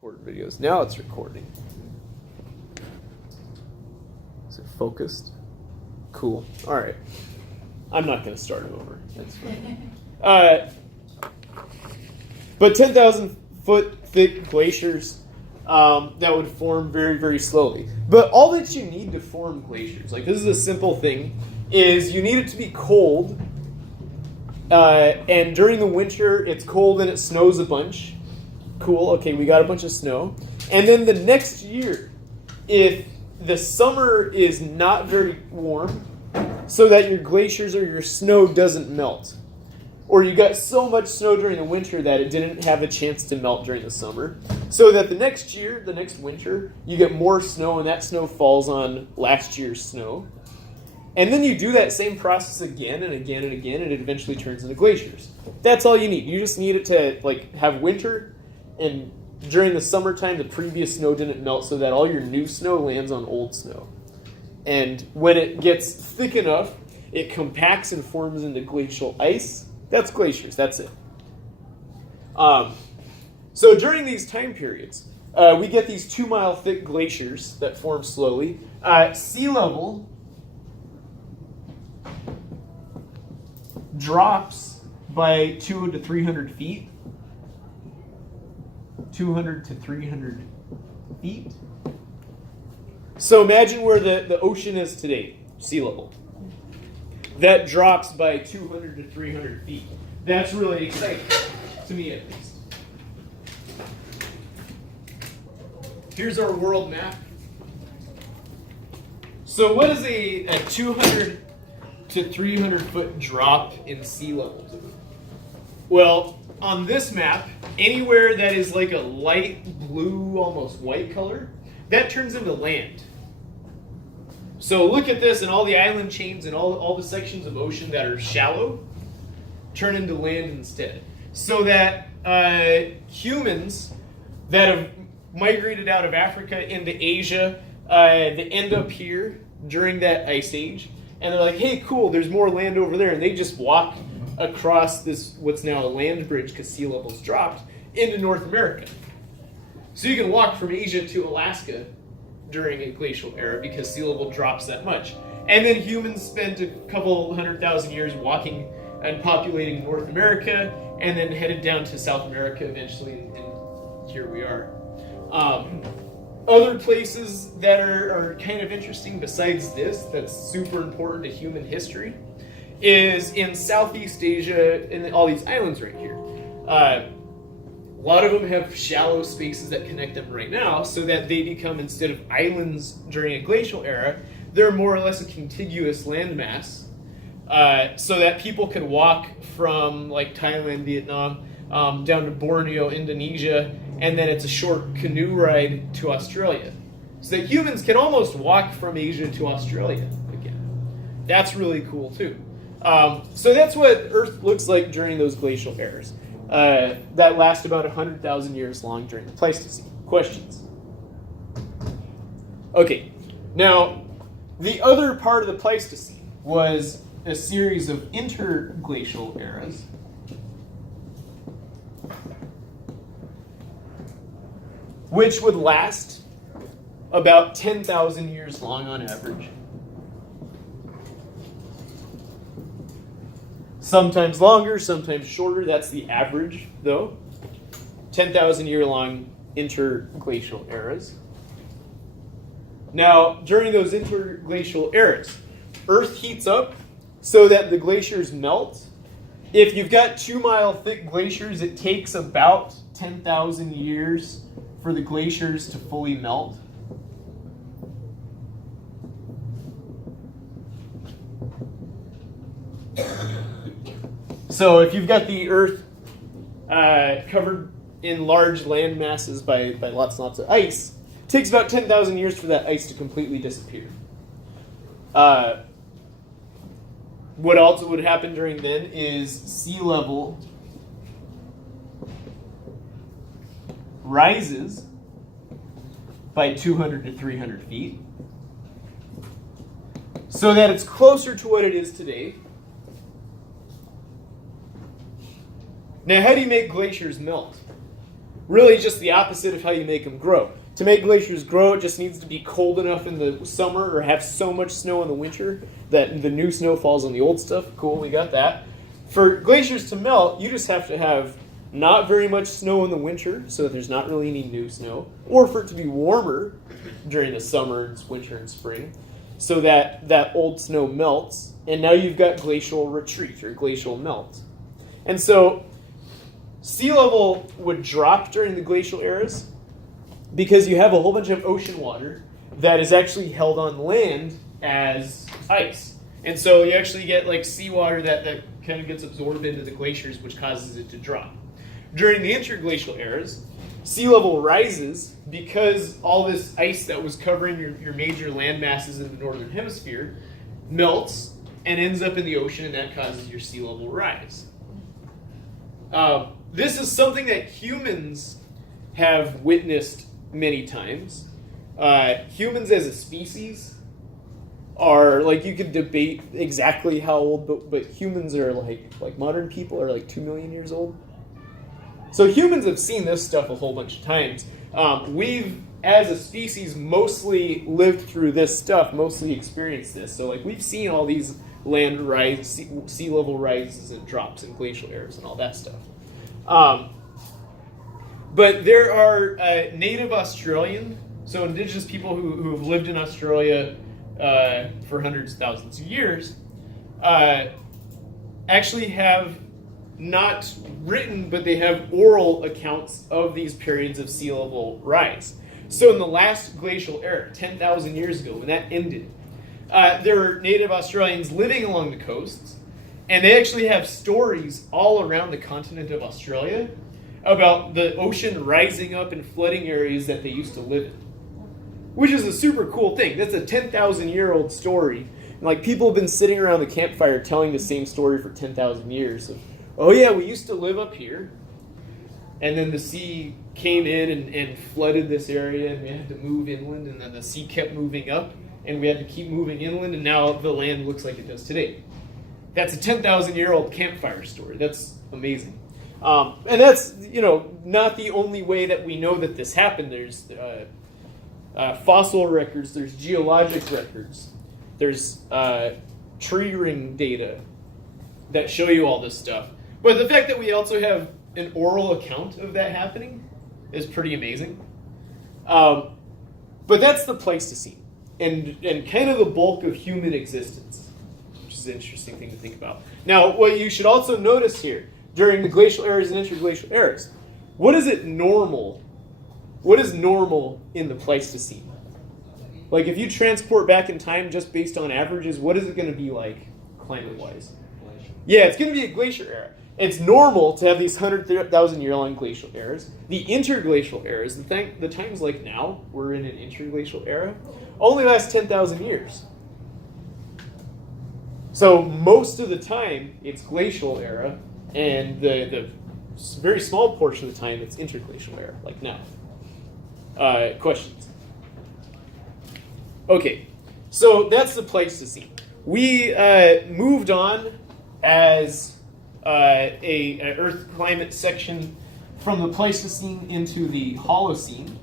Record videos. Now it's recording. Is it focused? Cool. All right. I'm not going to start it over. That's fine. But 10,000 foot thick glaciers that would form very, very slowly. But all that you need to form glaciers, like this is a simple thing, is you need it to be cold. And during the winter, it's cold and it snows a bunch. Cool, okay, we got a bunch of snow. And then the next year, if the summer is not very warm, so that your glaciers or your snow doesn't melt, or you got so much snow during the winter that it didn't have a chance to melt during the summer, so that the next year, the next winter, you get more snow and that snow falls on last year's snow. And then you do that same process again and again and again, and it eventually turns into glaciers. That's all you need. You just need it to have winter, and during the summertime, the previous snow didn't melt, so that all your new snow lands on old snow. And when it gets thick enough, it compacts and forms into glacial ice. That's glaciers. That's it. So during these time periods, we get these 2-mile thick glaciers that form slowly. Sea level drops by 200 to 300 feet. 200 to 300 feet. So imagine where the ocean is today, sea level. That drops by 200 to 300 feet. That's really exciting, to me at least. Here's our world map. So what is a 200 to 300 foot drop in sea level do? Well, on this map, anywhere that is like a light blue, almost white color, that turns into land. So look at this, and all the island chains and all the sections of ocean that are shallow turn into land instead. So that humans that have migrated out of Africa into Asia, they end up here during that ice age, and they're like, hey, cool, there's more land over there, and they just walk across this, what's now a land bridge because sea levels dropped, into North America. So you can walk from Asia to Alaska during a glacial era because sea level drops that much. And then humans spent a couple 100,000 years walking and populating North America, and then headed down to South America eventually, and here we are. Other places that are kind of interesting besides this, that's super important to human history, is in Southeast Asia and all these islands right here. A lot of them have shallow spaces that connect them right now, so that they become, instead of islands during a glacial era, they're more or less a contiguous landmass, so that people could walk from like Thailand, Vietnam, down to Borneo, Indonesia, and then it's a short canoe ride to Australia. So that humans can almost walk from Asia to Australia again. That's really cool too. So that's what Earth looks like during those glacial eras. That last about 100,000 years long during the Pleistocene. Questions? Okay, now the other part of the Pleistocene was a series of interglacial eras. Which would last about 10,000 years long on average. Sometimes longer, sometimes shorter. That's the average, though. 10,000 year long interglacial eras. Now, during those interglacial eras, Earth heats up so that the glaciers melt. If you've got 2-mile thick glaciers, it takes about 10,000 years for the glaciers to fully melt. So if you've got the Earth covered in large land masses by lots and lots of ice, it takes about 10,000 years for that ice to completely disappear. What also would happen during then is sea level rises by 200 to 300 feet so that it's closer to what it is today. Now, how do you make glaciers melt? really just the opposite of how you make them grow. To make glaciers grow, it just needs to be cold enough in the summer or have so much snow in the winter that the new snow falls on the old stuff. Cool, we got that. For glaciers to melt, you just have to have not very much snow in the winter, so that there's not really any new snow, or for it to be warmer during the summer, winter, and spring, so that that old snow melts, and now you've got glacial retreat or glacial melt. And so sea level would drop during the glacial eras because you have a whole bunch of ocean water that is actually held on land as ice. And so you actually get like seawater that kind of gets absorbed into the glaciers, which causes it to drop. During the interglacial eras, sea level rises because all this ice that was covering your major land masses in the northern hemisphere melts and ends up in the ocean, and that causes your sea level rise. This is something that humans have witnessed many times. Humans as a species are, like, you could debate exactly how old, but humans are like modern people are like 2 million years old. So humans have seen this stuff a whole bunch of times. We've, as a species, mostly lived through this stuff, mostly experienced this. So like we've seen all these land rise, sea level rises and drops and glacial eras and all that stuff. But there are native Australian, so indigenous people who have lived in Australia for hundreds of thousands of years, actually have not written, but they have oral accounts of these periods of sea level rise. So in the last glacial era, 10,000 years ago, when that ended, there were native Australians living along the coasts, and they actually have stories all around the continent of Australia about the ocean rising up and flooding areas that they used to live in, which is a super cool thing. That's a 10,000-year-old story. And like people have been sitting around the campfire telling the same story for 10,000 years. Of, oh yeah, we used to live up here, and then the sea came in and flooded this area, and we had to move inland, and then the sea kept moving up, and we had to keep moving inland, and now the land looks like it does today. That's a 10,000-year-old campfire story. That's amazing. And that's, not the only way that we know that this happened. There's fossil records, there's geologic records, there's tree ring data that show you all this stuff. But the fact that we also have an oral account of that happening is pretty amazing. But that's the Pleistocene, and kind of the bulk of human existence, which is an interesting thing to think about. Now, what you should also notice here, during the glacial eras and interglacial eras, what is normal in the Pleistocene? Like, if you transport back in time just based on averages, what is it going to be like climate-wise? Yeah, it's going to be a glacier era. It's normal to have these 100,000-year-long glacial eras. The interglacial eras, the times like now, we're in an interglacial era, only last 10,000 years. So most of the time, it's glacial era, and the very small portion of the time, it's interglacial era, like now. Questions? Okay, so that's the Pleistocene. We moved on as a Earth climate section from the Pleistocene into the Holocene.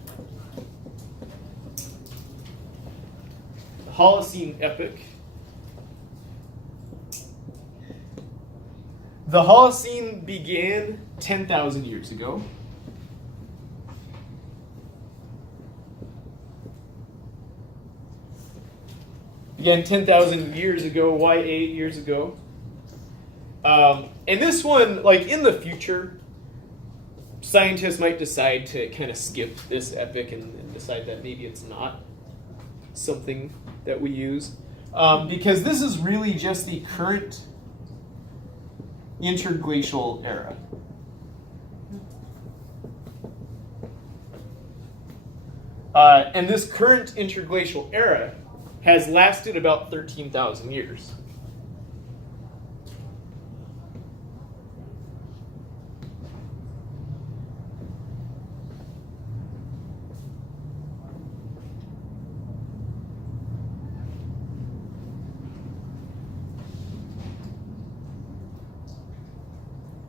The Holocene epoch. The Holocene began 10,000 years ago. Began 10,000 years ago. Why 8 years ago? And this one, like in the future, scientists might decide to kind of skip this epoch and decide that maybe it's not something that we use. Because this is really just the current interglacial era. And this current interglacial era has lasted about 13,000 years.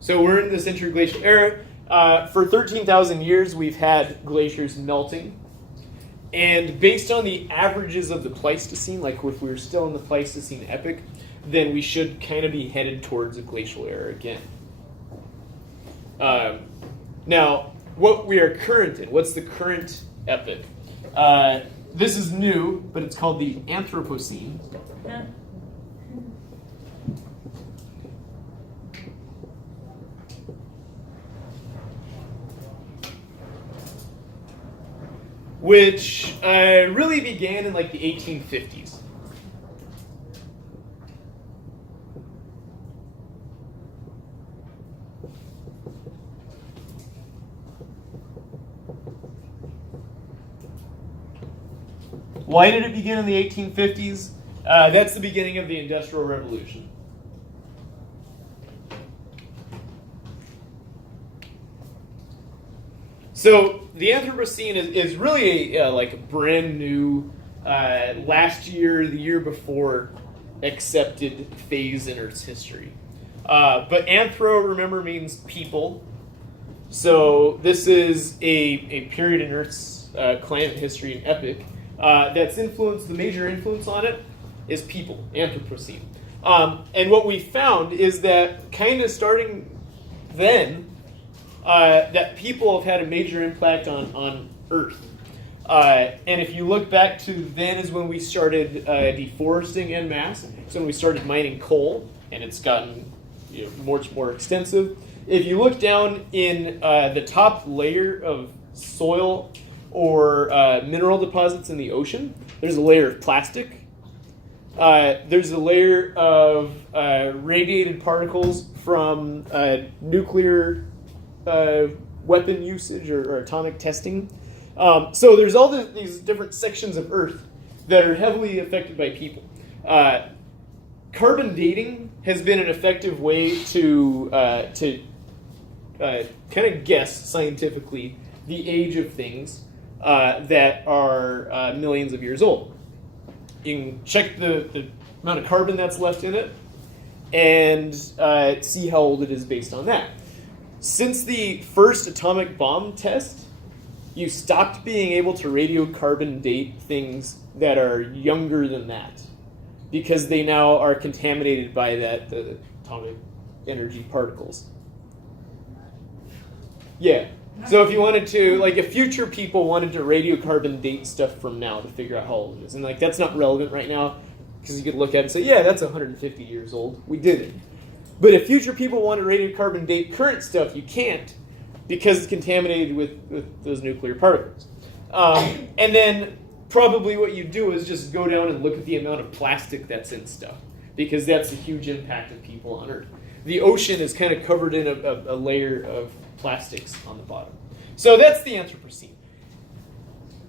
So we're in this interglacial era. For 13,000 years, we've had glaciers melting. And based on the averages of the Pleistocene, like if we were still in the Pleistocene epoch, then we should kind of be headed towards a glacial era again. Now, what we are current in, what's the current epoch? This is new, but it's called the Anthropocene. Which really began in like the 1850s. Why did it begin in the 1850s? That's the beginning of the Industrial Revolution. So the Anthropocene is really like a brand new, last year, the year before, accepted phase in Earth's history. But anthro, remember, means people. So this is a period in Earth's climate history and epoch that's influenced, the major influence on it is people, Anthropocene. And what we found is that kind of starting then, that people have had a major impact on Earth. And if you look back to then is when we started deforesting en masse. So when we started mining coal, and it's gotten much more extensive. If you look down in the top layer of soil or mineral deposits in the ocean, there's a layer of plastic. There's a layer of radiated particles from nuclear weapon usage or atomic testing. So there's all these different sections of Earth that are heavily affected by people. Carbon dating has been an effective way to kind of guess scientifically the age of things that are millions of years old. You can check the amount of carbon that's left in it and see how old it is based on that. Since the first atomic bomb test, you stopped being able to radiocarbon date things that are younger than that because they now are contaminated by the atomic energy particles. Yeah. So if you wanted to, like, if future people wanted to radiocarbon date stuff from now to figure out how old it is, and like that's not relevant right now because you could look at it and say, yeah, that's 150 years old. We did it. But if future people want to radiocarbon date current stuff, you can't because it's contaminated with those nuclear particles. And then probably what you do is just go down and look at the amount of plastic that's in stuff because that's a huge impact of people on Earth. The ocean is kind of covered in a layer of plastics on the bottom. So that's the Anthropocene.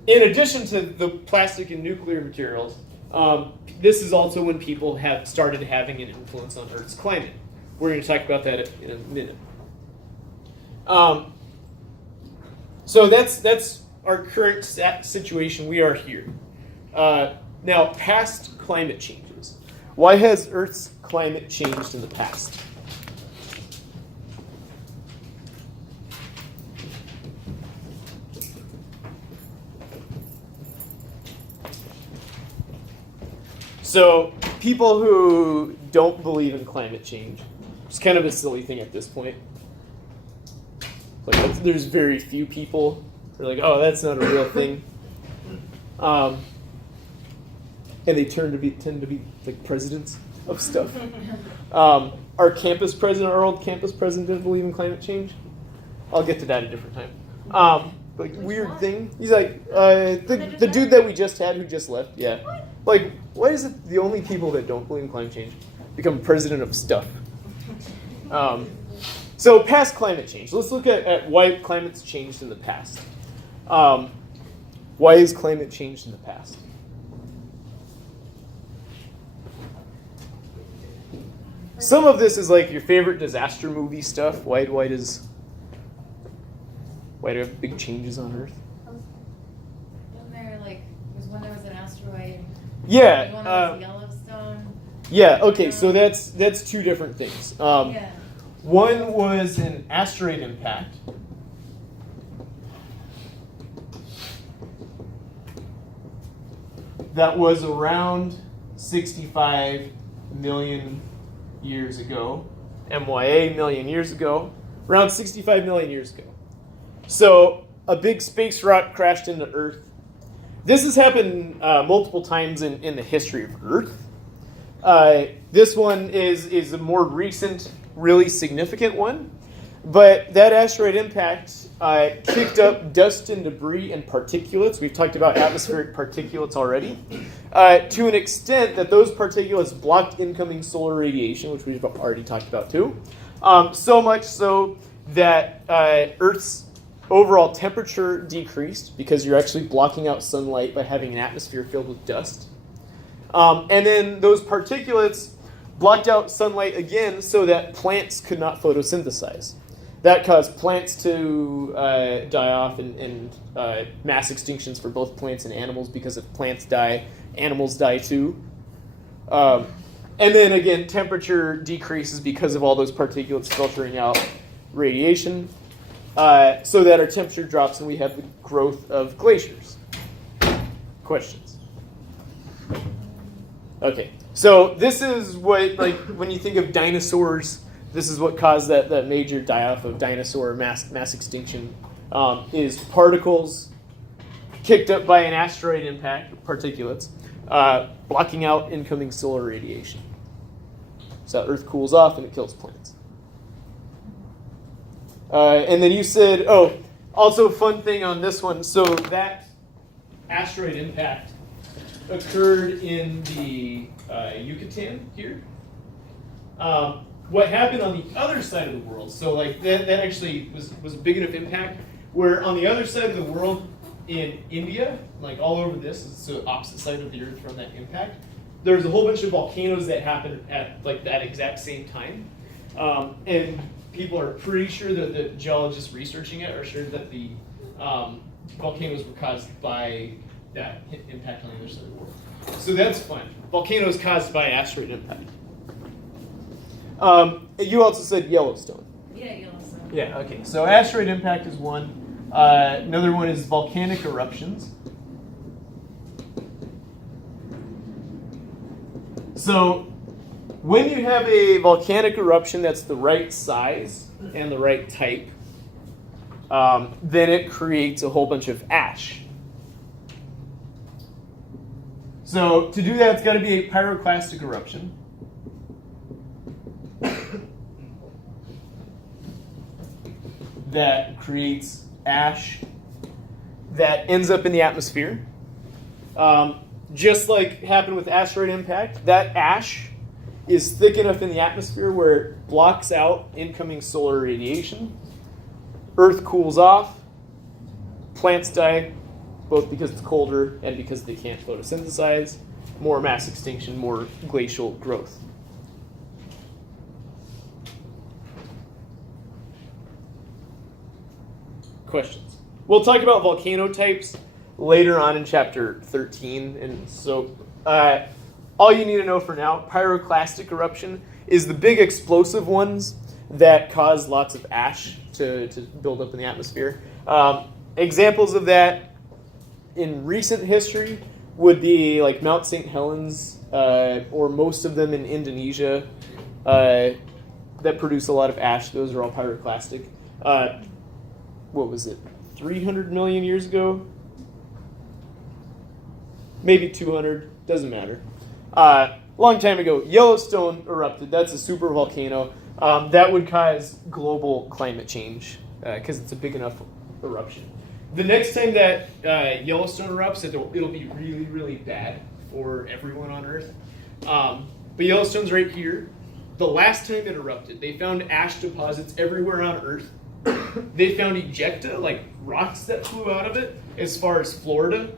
In addition to the plastic and nuclear materials, this is also when people have started having an influence on Earth's climate. We're going to talk about that in a minute. So that's our current situation. We are here. Now, past climate changes. Why has Earth's climate changed in the past? So, people who don't believe in climate change, it's kind of a silly thing at this point. Like, there's very few people who are like, oh, that's not a real thing. And they tend to be like presidents of stuff. Our old campus president didn't believe in climate change. I'll get to that a different time. Like, weird thing. He's like, the dude that we just had who just left, yeah. Like, why is it the only people that don't believe in climate change become president of stuff? So past climate change. Let's look at why climate's changed in the past. Why has climate changed in the past? Some of this is like your favorite disaster movie stuff. Why do we have big changes on Earth? Wasn't there when there was an asteroid? Yeah. One was Yellowstone. Yeah. Okay. So that's two different things. Yeah. One was an asteroid impact, that was around 65 million years ago. MYA, million years ago. Around 65 million years ago. So a big space rock crashed into Earth. This has happened multiple times in the history of Earth. This one is a more recent, really significant one. But that asteroid impact kicked up dust and debris and particulates. We've talked about atmospheric particulates already. To an extent that those particulates blocked incoming solar radiation, which we've already talked about too. So much so that Earth's overall temperature decreased because you're actually blocking out sunlight by having an atmosphere filled with dust. And then those particulates blocked out sunlight again so that plants could not photosynthesize. That caused plants to die off and mass extinctions for both plants and animals, because if plants die, animals die too. And then again, temperature decreases because of all those particulates filtering out radiation, so that our temperature drops and we have the growth of glaciers. Questions? Okay, so this is what, like, when you think of dinosaurs, this is what caused that major die-off of dinosaur mass extinction, is particles kicked up by an asteroid impact, particulates, blocking out incoming solar radiation. So Earth cools off and it kills plants. And then you said, also fun thing on this one, so that asteroid impact occurred in the Yucatan here. What happened on the other side of the world, so like that actually was a big enough impact, where on the other side of the world in India, like all over this, it's the opposite side of the Earth from that impact, there's a whole bunch of volcanoes that happened at like that exact same time. And people are pretty sure that the geologists researching it are sure that the volcanoes were caused by that impact on the other side of the world. So that's fun. Volcanoes caused by asteroid impact. You also said Yellowstone. Yeah, Yellowstone. Yeah, okay. So asteroid impact is one. Another one is volcanic eruptions. So when you have a volcanic eruption that's the right size and the right type, then it creates a whole bunch of ash. So to do that, it's got to be a pyroclastic eruption. That creates ash that ends up in the atmosphere. Just like happened with asteroid impact, that ash is thick enough in the atmosphere where it blocks out incoming solar radiation. Earth cools off. Plants die, both because it's colder and because they can't photosynthesize. More mass extinction, more glacial growth. Questions? We'll talk about volcano types later on in chapter 13. And so all you need to know for now, pyroclastic eruption is the big explosive ones that cause lots of ash to build up in the atmosphere. Examples of that in recent history would be like Mount St. Helens, or most of them in Indonesia, that produce a lot of ash. Those are all pyroclastic. What was it, 300 million years ago? Maybe 200, doesn't matter. Long time ago, Yellowstone erupted. That's a super volcano. That would cause global climate change because it's a big enough eruption. The next time that Yellowstone erupts, it'll be really, really bad for everyone on Earth. But Yellowstone's right here. The last time it erupted, they found ash deposits everywhere on Earth. They found ejecta, like rocks that flew out of it, as far as Florida.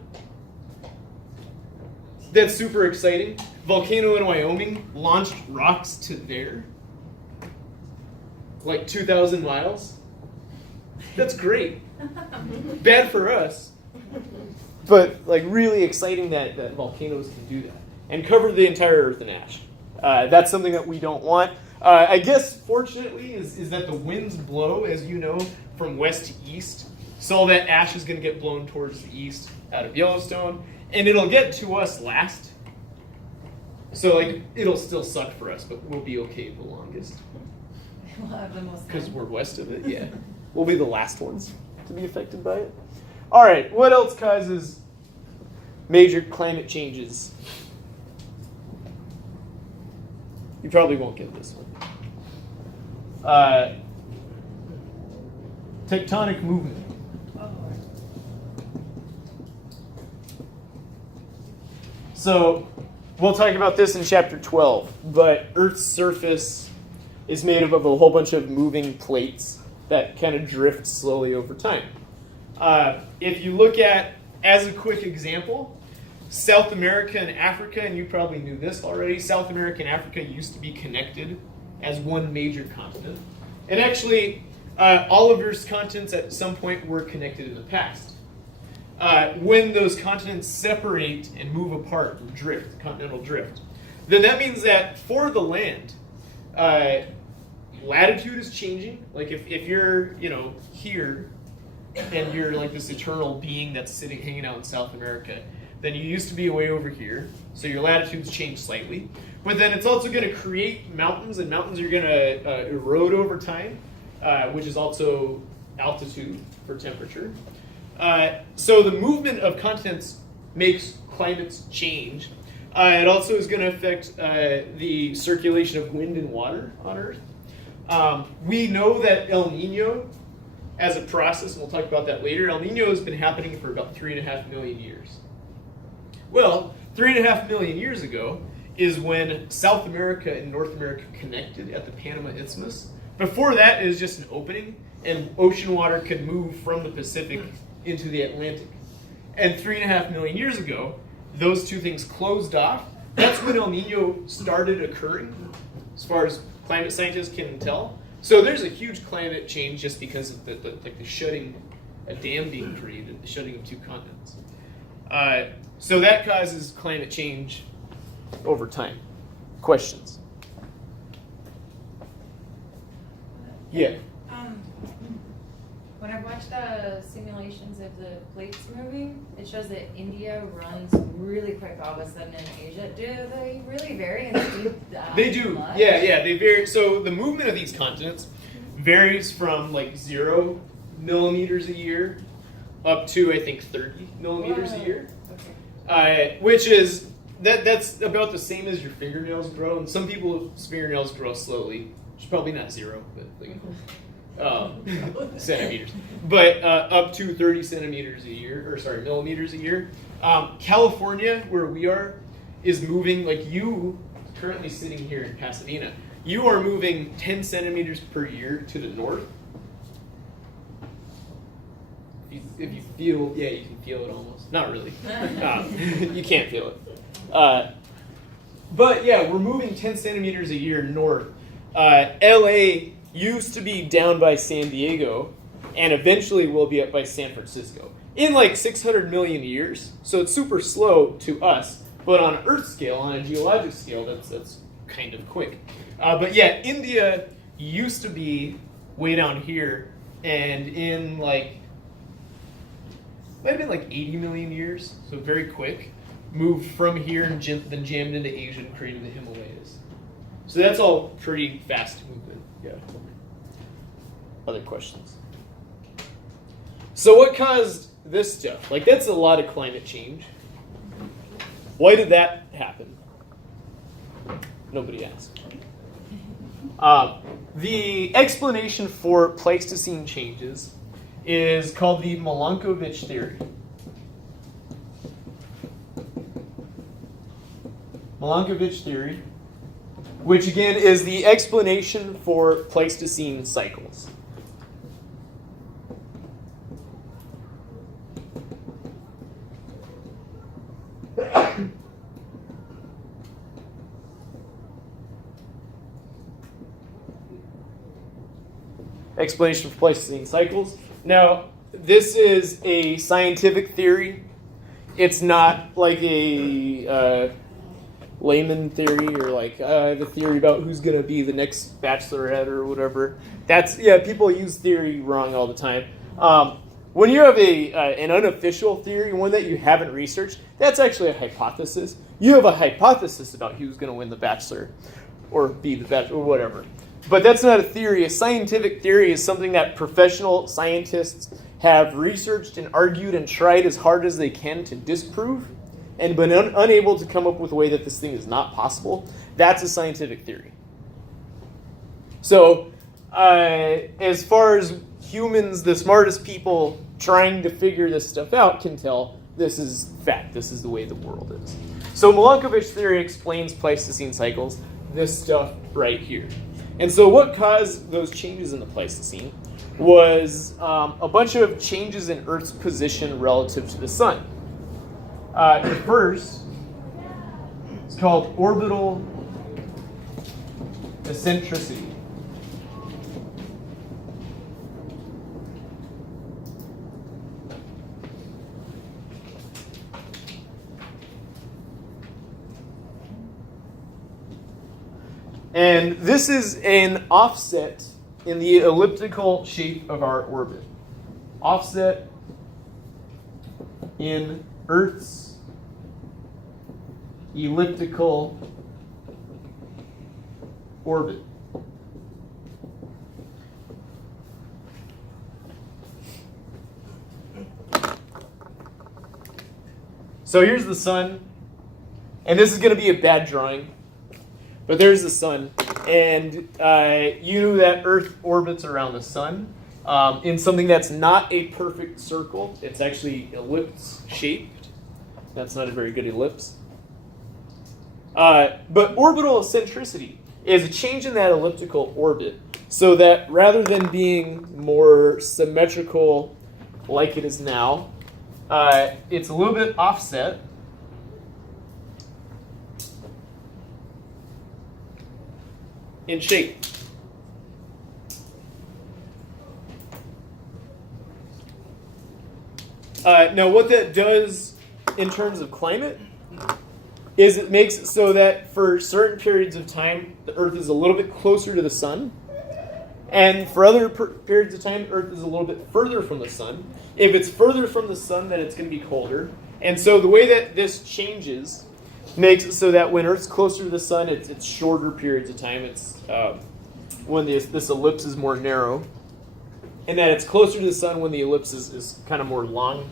That's super exciting. Volcano in Wyoming launched rocks to there. Like 2,000 miles. That's great. Bad for us. But like really exciting that volcanoes can do that. And cover the entire Earth in ash. That's something that we don't want. I guess, fortunately, is that the winds blow, as you know, from west to east. So all that ash is going to get blown towards the east out of Yellowstone, and it'll get to us last. So like it'll still suck for us, but we'll be okay the longest. We'll have the most Because time. we're west of it, yeah. We'll be the last ones to be affected by it. All right, what else causes major climate changes? You probably won't get this one. Tectonic movement. Oh, So we'll talk about this in chapter 12, but Earth's surface is made up of a whole bunch of moving plates that kind of drift slowly over time. If you look at, as a quick example, South America and Africa, and you probably knew this already, South America and Africa used to be connected as one major continent. And actually, all of Earth's continents at some point were connected in the past. When those continents separate and move apart and drift, continental drift, then that means that for the land, latitude is changing. Like if you're, here, and you're like this eternal being that's hanging out in South America, then you used to be way over here, so your latitudes change slightly. But then it's also going to create mountains, and mountains are going to erode over time, which is also altitude for temperature. So the movement of continents makes climates change. It also is going to affect the circulation of wind and water on Earth. We know that El Nino, as a process, and we'll talk about that later, El Nino has been happening for about 3.5 million years. Well, 3.5 million years ago is when South America and North America connected at the Panama Isthmus. Before that, it was just an opening, and ocean water could move from the Pacific into the Atlantic. And 3.5 million years ago, those two things closed off. That's when El Nino started occurring, as far as climate scientists can tell. So there's a huge climate change just because of the shutting, a dam being created, the shutting of two continents. So that causes climate change over time. Questions? Yeah. When I watched the simulations of the plates moving, it shows that India runs really quick all of a sudden in Asia. Do they really vary in speed? They do. Much? Yeah, they vary. So the movement of these continents varies from like 0 millimeters a year up to, I think, 30 millimeters a year. Okay. Which is, that's about the same as your fingernails grow. And some people's fingernails grow slowly. It's probably not 0, but like, centimeters. But up to 30 centimeters a year, millimeters a year. California, where we are, is moving, like you currently sitting here in Pasadena, you are moving 10 centimeters per year to the north. If you feel, yeah, you can feel it almost. Not really. You can't feel it. But yeah, we're moving 10 centimeters a year north. LA used to be down by San Diego, and eventually will be up by San Francisco in like 600 million years. So it's super slow to us, but on Earth scale, on a geologic scale, that's kind of quick. But yeah, India used to be way down here, and in like, might have been like 80 million years, so very quick, moved from here and then jammed into Asia and created the Himalayas. So that's all pretty fast movement. Yeah. Other questions? So what caused this stuff? Like, that's a lot of climate change. Why did that happen? Nobody asked. The explanation for Pleistocene changes is called the Milankovitch Theory. Milankovitch Theory, which again is the explanation for Pleistocene cycles. Explanation for Pleistocene cycles. Now, this is a scientific theory. It's not like a layman theory or like the theory about who's going to be the next bachelorette or whatever. That's, yeah, people use theory wrong all the time. when you have an unofficial theory, one that you haven't researched, that's actually a hypothesis. You have a hypothesis about who's going to win The Bachelor or be the Bachelor or whatever. But that's not a theory. A scientific theory is something that professional scientists have researched and argued and tried as hard as they can to disprove and been unable to come up with a way that this thing is not possible. That's a scientific theory. So, as far as humans, the smartest people trying to figure this stuff out can tell, this is fact. This is the way the world is. So Milankovitch Theory explains Pleistocene cycles, this stuff right here. And so what caused those changes in the Pleistocene was a bunch of changes in Earth's position relative to the sun. The first is called orbital eccentricity. And this is an offset in the elliptical shape of our orbit. Offset in Earth's elliptical orbit. So here's the sun, and this is going to be a bad drawing. But there's the sun, and you know that Earth orbits around the sun in something that's not a perfect circle. It's actually ellipse-shaped. That's not a very good ellipse. But orbital eccentricity is a change in that elliptical orbit so that rather than being more symmetrical like it is now, it's a little bit offset. In shape. Now what that does in terms of climate is it makes it so that for certain periods of time the Earth is a little bit closer to the sun, and for other periods of time the Earth is a little bit further from the sun. If it's further from the sun, then it's going to be colder. And so the way that this changes makes it so that when Earth's closer to the sun, it's shorter periods of time. It's when this ellipse is more narrow, and that it's closer to the sun when the ellipse is kind of more long,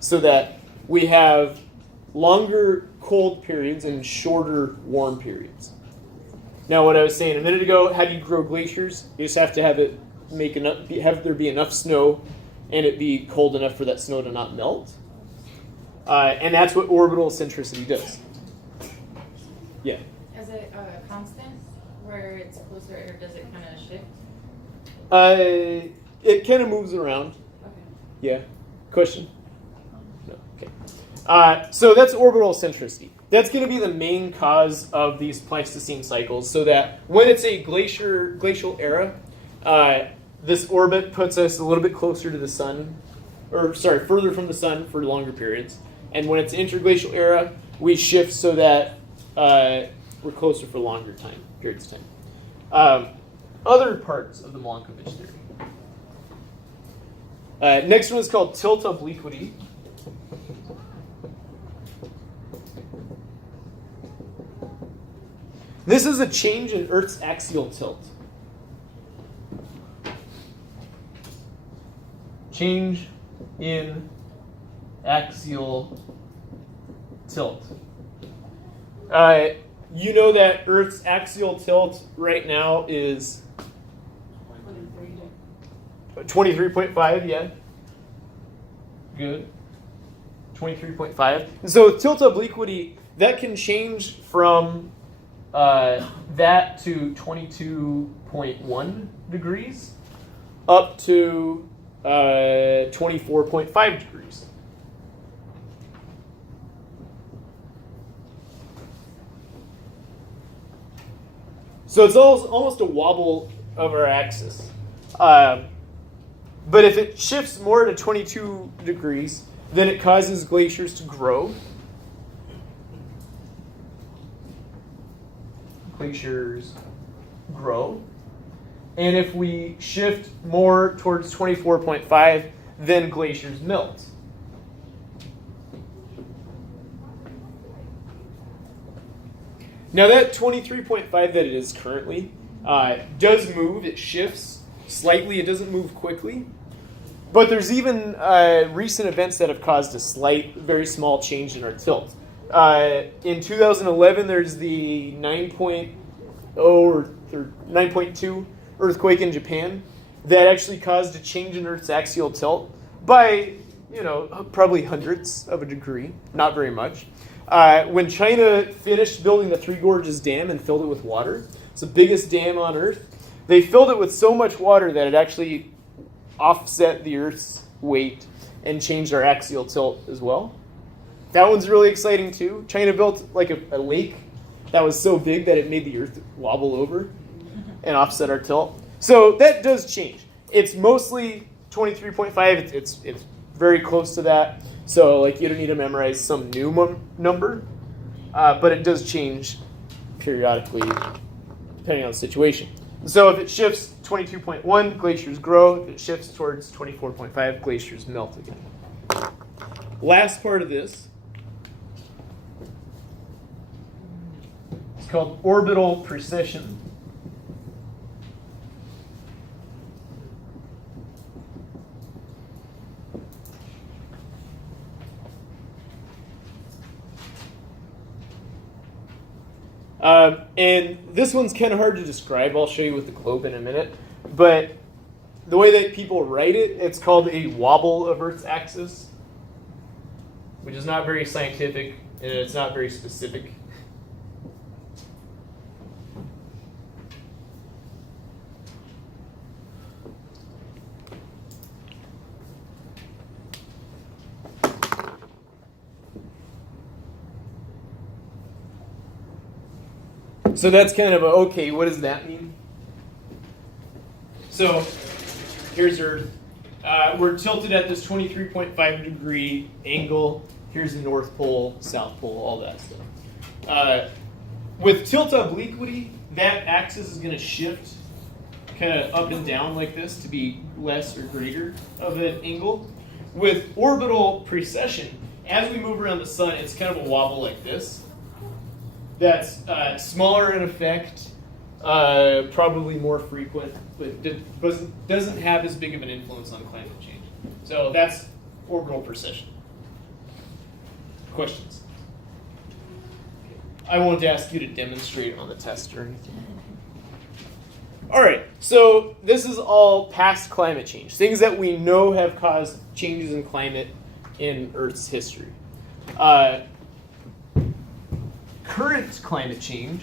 so that we have longer cold periods and shorter warm periods. Now, what I was saying a minute ago, how do you grow glaciers? You just have to have it have there be enough snow, and it be cold enough for that snow to not melt. And that's what orbital eccentricity does. Yeah. Is it constant where it's closer, or does it kind of shift? It kind of moves around. Okay. Yeah. Question? No. Okay. So that's orbital eccentricity. That's going to be the main cause of these Pleistocene cycles, so that when it's a glacial era, this orbit puts us a little bit closer to the sun, further from the sun for longer periods. And when it's interglacial era, we shift so that we're closer for longer periods of time. Other parts of the Milankovitch theory. Next one is called tilt of liquidy. This is a change in Earth's axial tilt. Change in axial tilt. You know that Earth's axial tilt right now is 23.5, yeah. Good. 23.5. And so with tilt obliquity, that can change from that to 22.1 degrees up to 24.5 degrees. So it's almost a wobble of our axis. But if it shifts more to 22 degrees, then it causes glaciers to grow. Glaciers grow. And if we shift more towards 24.5, then glaciers melt. Now that 23.5 that it is currently does move, it shifts slightly, it doesn't move quickly. But there's even recent events that have caused a slight, very small change in our tilt. In 2011, there's the 9.0 or 9.2 earthquake in Japan that actually caused a change in Earth's axial tilt by, probably hundredths of a degree, not very much. When China finished building the Three Gorges Dam and filled it with water, it's the biggest dam on Earth, they filled it with so much water that it actually offset the Earth's weight and changed our axial tilt as well. That one's really exciting too. China built like a lake that was so big that it made the Earth wobble over and offset our tilt. So that does change. It's mostly 23.5. It's very close to that. So like you don't need to memorize some new number, but it does change periodically depending on the situation. So if it shifts 22.1, glaciers grow. If it shifts towards 24.5, glaciers melt again. Last part of this is called orbital precession. And this one's kind of hard to describe. I'll show you with the globe in a minute. But the way that people write it, it's called a wobble of Earth's axis, which is not very scientific and it's not very specific. So that's kind of okay, what does that mean? So here's Earth. We're tilted at this 23.5 degree angle. Here's the North Pole, South Pole, all that stuff. With tilt obliquity, that axis is going to shift kind of up and down like this to be less or greater of an angle. With orbital precession, as we move around the sun, it's kind of a wobble like this. That's smaller in effect, probably more frequent, but doesn't have as big of an influence on climate change. So that's orbital precession. Questions? I won't ask you to demonstrate on the test or anything. All right, so this is all past climate change, things that we know have caused changes in climate in Earth's history. Current climate change